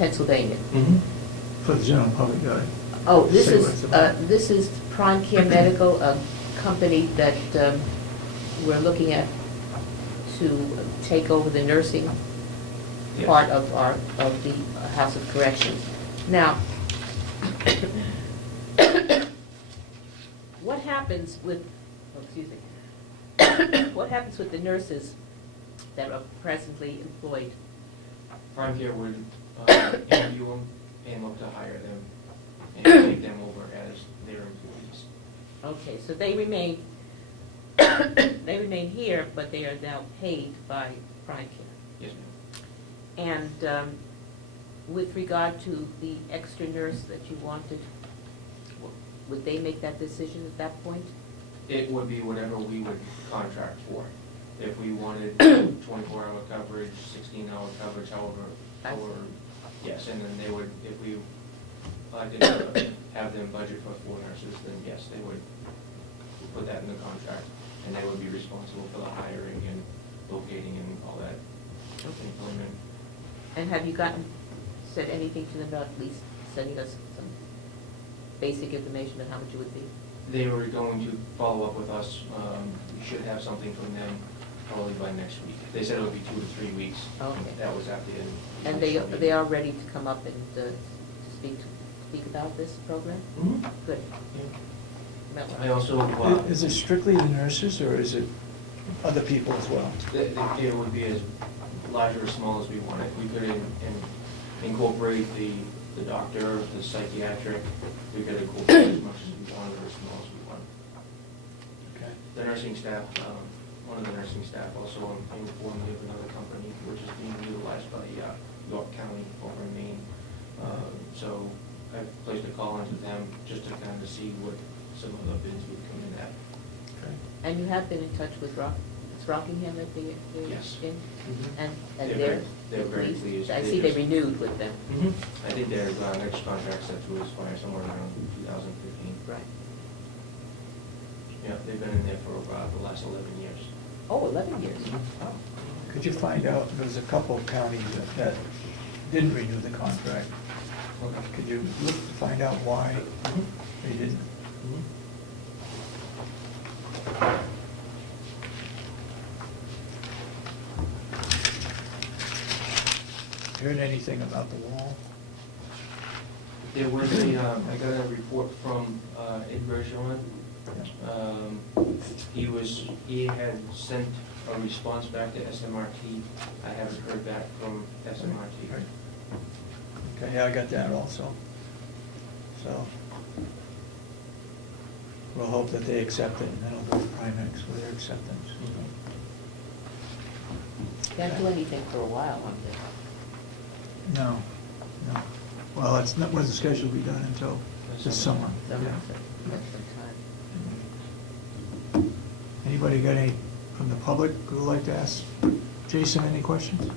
Pennsylvania. For the general public, Oh, this Say is, what it's about. this is Prime Care Medical, a company that we're looking at to take over the nursing Yes. part of the House of Corrections. Now, what happens with, oh, excuse me, what happens with the nurses that are presently employed? Prime Care would interview them and look to hire them and take them over as their employees. Okay, so they remain, they remain here, but they are now paid by Prime Care. Yes, ma'am. And with regard to the extra nurse that you wanted, would they make that decision at that point? It would be whatever we would contract for. If we wanted 24-hour coverage, 16-hour coverage, however, yes, and then they would, if we elected to have them budget for 4 nurses, then yes, they would put that in the contract, and they would be responsible for the hiring and locating and all that employment. And have you said anything to them about at least sending us some basic information on how much it would be? They were going to follow up with us. We should have something from them probably by next week. They said it would be 2 to 3 weeks. Okay. That was after the. And they are ready to come up and to speak about this program? Mhm. Good. Yeah. I also. Is it strictly the nurses, or is it other people as well? It would be as large or as small as we want it. We could incorporate the doctor, the psychiatric. We could incorporate as much as we wanted or as small as we want. Okay. The nursing staff, one of the nursing staff also informed me of another company which is being utilized by York County over in Maine. So I've placed a call into them just to kind of see what some of the bids would come in at. Okay. And you have been in touch with Rockingham that they're Yes. in? Mhm. And They're very pleased. I see they renewed with them. I think their next contract set to expire somewhere around 2015. Right. Yeah, they've been in there for about the last 11 years. Oh, 11 years. Oh. Could you find out, there's a couple of counties that didn't renew the contract. Could you look to find out why they didn't? Heard anything about the wall? There was I got a report from Ed Bergeron. He had sent a response back to SMRT. I haven't heard back from SMRT. Right. Okay, yeah, I got that also. So, we'll hope that they accept it, and then I'll go to Primex with their acceptance. Can't do anything for a while, aren't they? No, no. Well, it's not, wasn't scheduled to be done until this summer. Some- Yeah. some time. Anybody got any from the public who would like to ask Jason any questions?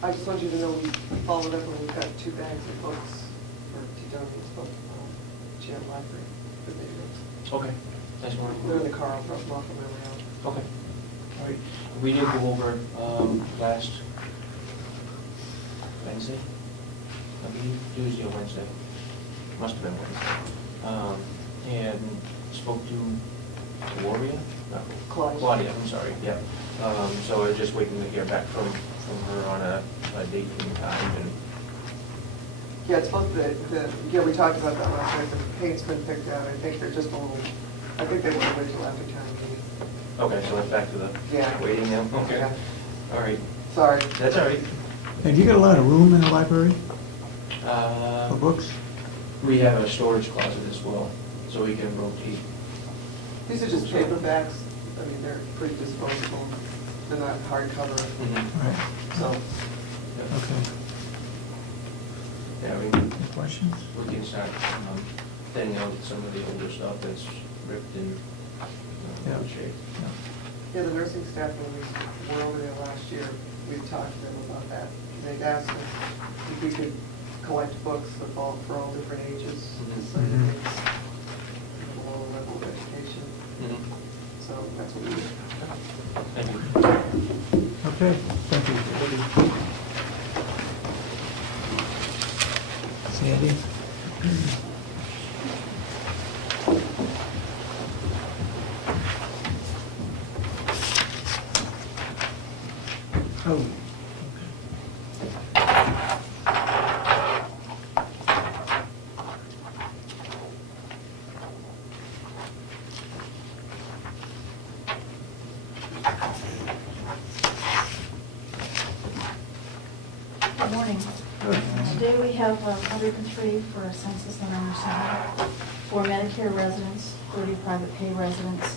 I just want you to know we followed up and we've got 2 bags of books to donate to both GM Library for the Okay. That's one. They're in the Carroll, drop them off on my way out. Okay. All right. We did go over last Wednesday, I believe, Tuesday or Wednesday. Must have been Wednesday. And spoke to Gloria? No, Claudia. Claudia, I'm sorry, yeah. So I was just waiting to hear back from her on a date and time and. Yeah, it's supposed to, yeah, we talked about that last night, the paint's been picked out, I think they're just a little, I think they want to wait till after town meeting. Okay, so it's back to the Yeah. waiting now? Okay. Yeah. All right. Sorry. That's all right. Have you got a lot of room in the library for books? We have a storage closet as well, so we can rotate. These are just paperbacks, I mean, they're pretty disposable, they're not hardcover, Right, so. okay. Yeah, Any questions? we can start thinning out some of the older stuff that's ripped and Yeah. good shape. Yeah, the nursing staff, when we were over there last year, we talked to them about that. They'd asked us if we could collect books for all different ages, Mhm. so that Mhm. it's a lower level of education. Mhm. So that's what we did. Thank you. Okay, Thank you. Sandy? Oh. Good morning. Good. Today we have 103 for a census in our center, 4 Medicare residents, 30 private pay residents,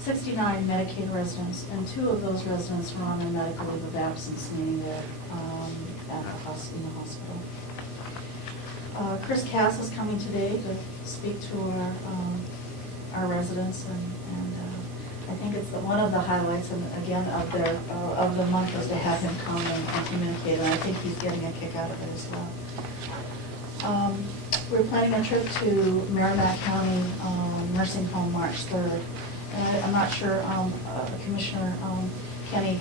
69 Medicaid residents, and 2 of those residents are on their medical leave of absence, meaning they're at the hospital, in the hospital. Chris Cass is coming today to speak to our residents, and I think it's one of the highlights, and again, of the month is to have him come and communicate, and I think he's getting a kick out of it as well. We're planning a trip to Merrimack County Nursing Home March 3rd. And I'm not sure, Commissioner Kenny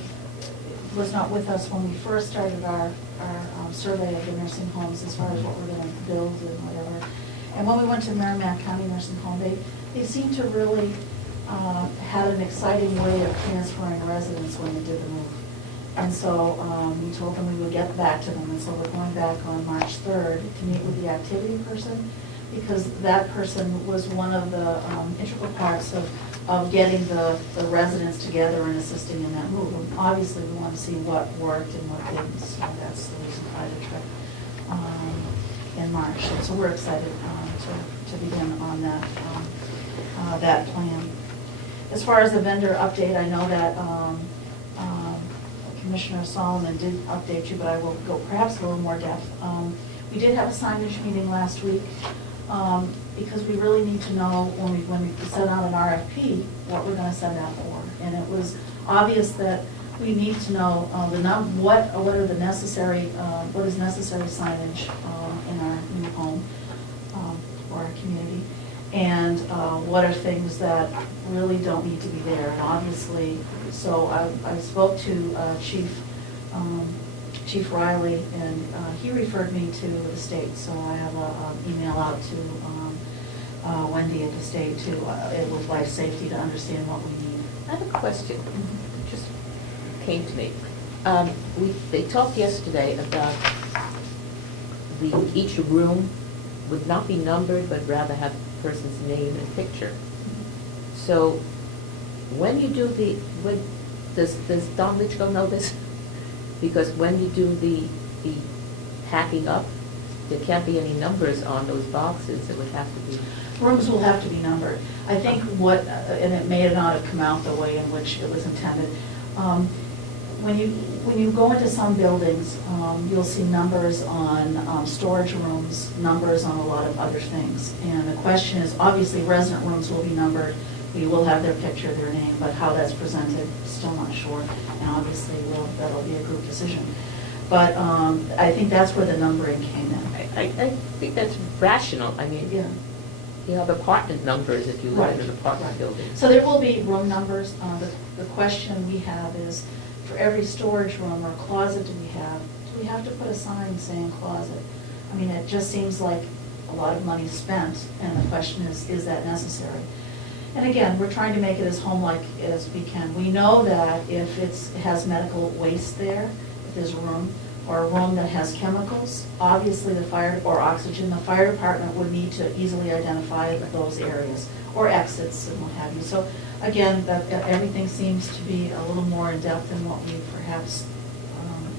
was not with us when we first started our survey of the nursing homes as far as what we're going to build and whatever. And when we went to Merrimack County Nursing Home, they seemed to really had an exciting way of transferring residents when they did the move. And so we told them we would get back to them, and so we're going back on March 3rd to meet with the activity person, because that person was one of the integral parts of getting the residents together and assisting in that move. And obviously, we want to see what worked and what didn't, so that's the reason why the trip in March. And so we're excited to begin on that plan. As far as the vendor update, I know that Commissioner Solomon did update you, but I will go perhaps a little more depth. We did have a signage meeting last week because we really need to know when we send out an RFP what we're going to send out for. And it was obvious that we need to know what is necessary signage in our new home for our community, and what are things that really don't need to be there. And obviously, so I spoke to Chief Riley, and he referred me to the state. So I have an email out to Wendy at the state with life safety to understand what we need. I have a question. It just came to me. They talked yesterday about each room would not be numbered, but rather have the person's name and picture. So when you do does Don Litchfield know this? Because when you do the packing up, there can't be any numbers on those boxes. It would have to be. Rooms will have to be numbered. I think and it may not have come out the way in which it was intended. When you go into some buildings, you'll see numbers on storage rooms, numbers on a lot of other things. And the question is, obviously, resident rooms will be numbered. We will have their picture, their name, but how that's presented, still not sure. And obviously, that'll be a group decision. But I think that's where the numbering came in. I think that's rational. I mean, Yeah. you have apartment numbers if you live in an Right. apartment building. So there will be room numbers. The question we have is, for every storage room or closet do we have to put a sign saying closet? I mean, it just seems like a lot of money spent, and the question is that necessary? And again, we're trying to make it as home-like as we can. We know that if it has medical waste there, if there's a room, or a room that has chemicals, obviously or oxygen, the fire department would need to easily identify those areas, or exits and what have you. So again, everything seems to be a little more in depth than what we perhaps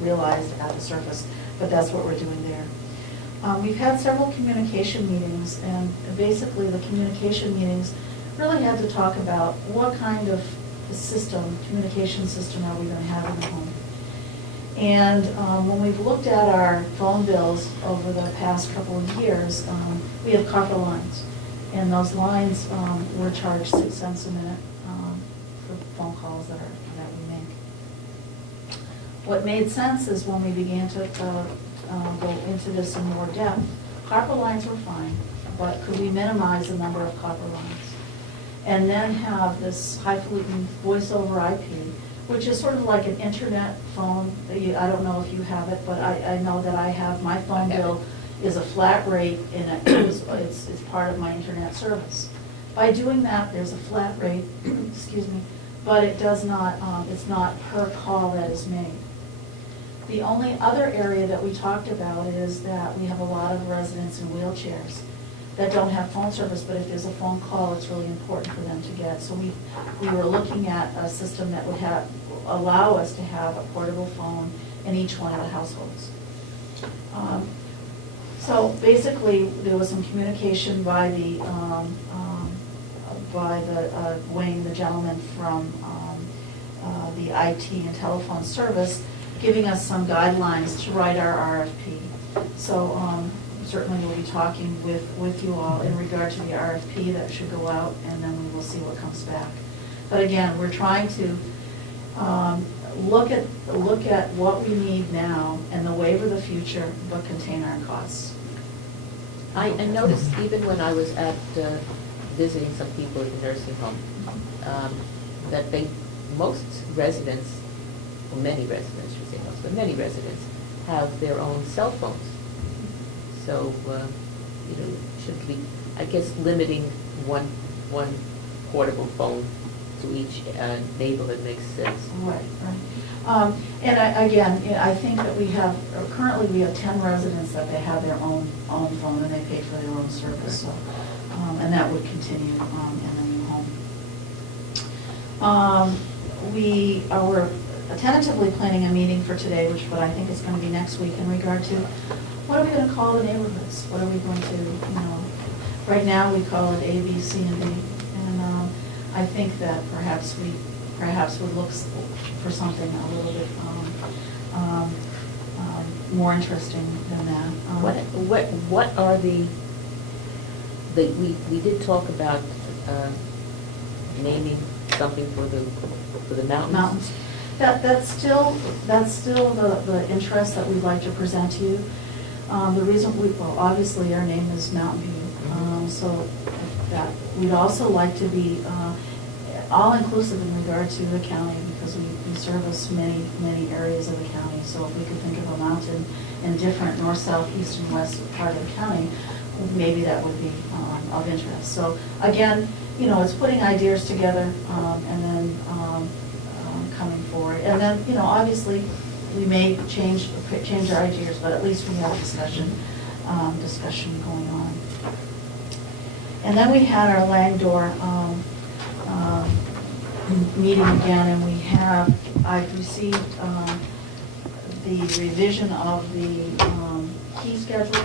realized at the surface, but that's what we're doing there. We've had several communication meetings, and basically the communication meetings really had to talk about what kind of communication system are we going to have in the home. And when we've looked at our phone bills over the past couple of years, we have copper lines. And those lines, we're charged 6 cents a minute for phone calls that we make. What made sense is when we began to go into this in more depth, copper lines were fine, but could we minimize the number of copper lines? And then have this highfalutin voice over IP, which is sort of like an internet phone. I don't know if you have it, but I know that I have, my phone bill is a flat rate, and it's part of my internet service. By doing that, there's a flat rate, excuse me, but it does not, it's not per call that is made. The only other area that we talked about is that we have a lot of residents in wheelchairs that don't have phone service, but if there's a phone call, it's really important for them to get. So we were looking at a system that would allow us to have a portable phone in each one of the households. So basically, there was some communication by Wayne, the gentleman from the IT and telephone service, giving us some guidelines to write our RFP. So certainly we'll be talking with you all in regard to the RFP that should go out, and then we will see what comes back. But again, we're trying to look at what we need now and the wave of the future, but contain our costs. I noticed even when I was at visiting some people in the nursing home, that most residents, well, many residents, I should say most, but many residents have their own cell phones. So, should be, I guess, limiting one portable phone to each neighborhood makes sense. Right. And I think that currently we have 10 residents that they have their own phone and they pay for their own service, so, and that would continue in the new home. We're tentatively planning a meeting for today, but I think it's going to be next week, in regard to what are we going to call the neighborhoods? What are we going to, right now we call it A, B, C, and D. And I think that perhaps we would look for something a little bit more interesting than that. What are we did talk about naming something for the mountains? Mountains. That's still the interest that we'd like to present to you. The reason obviously our name is Mountain View, so that we'd also like to be all-inclusive in regard to the county, because we service many areas of the county. So if we could think of a mountain in different north, south, east, and west part of the county, maybe that would be of interest. So again, it's putting ideas together and then coming forward. And then, obviously, we may change our ideas, but at least we have a discussion going on. And then we had our Langdor meeting again, and I've received the revision of the key schedule.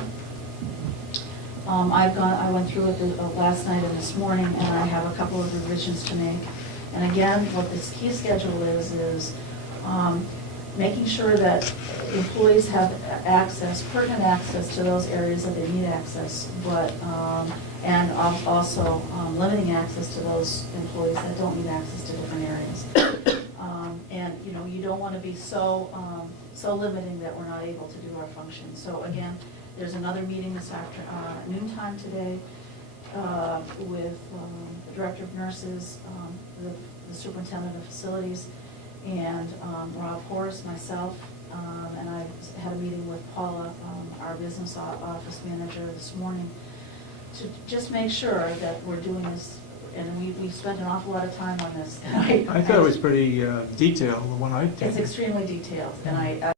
I went through it last night and this morning, and I have a couple of revisions to make. And again, what this key schedule is making sure that employees have pertinent access to those areas that they need access, but and also limiting access to those employees that don't need access to different areas. And you don't want to be so limiting that we're not able to do our function. So again, there's another meeting this noontime today with the director of nurses, the superintendent of facilities, and Rob Horace, myself, and I had a meeting with Paula, our business office manager, this morning, to just make sure that we're doing this, and we spent an awful lot of time on this. I thought it was pretty detailed, the one I did. It's extremely detailed, and I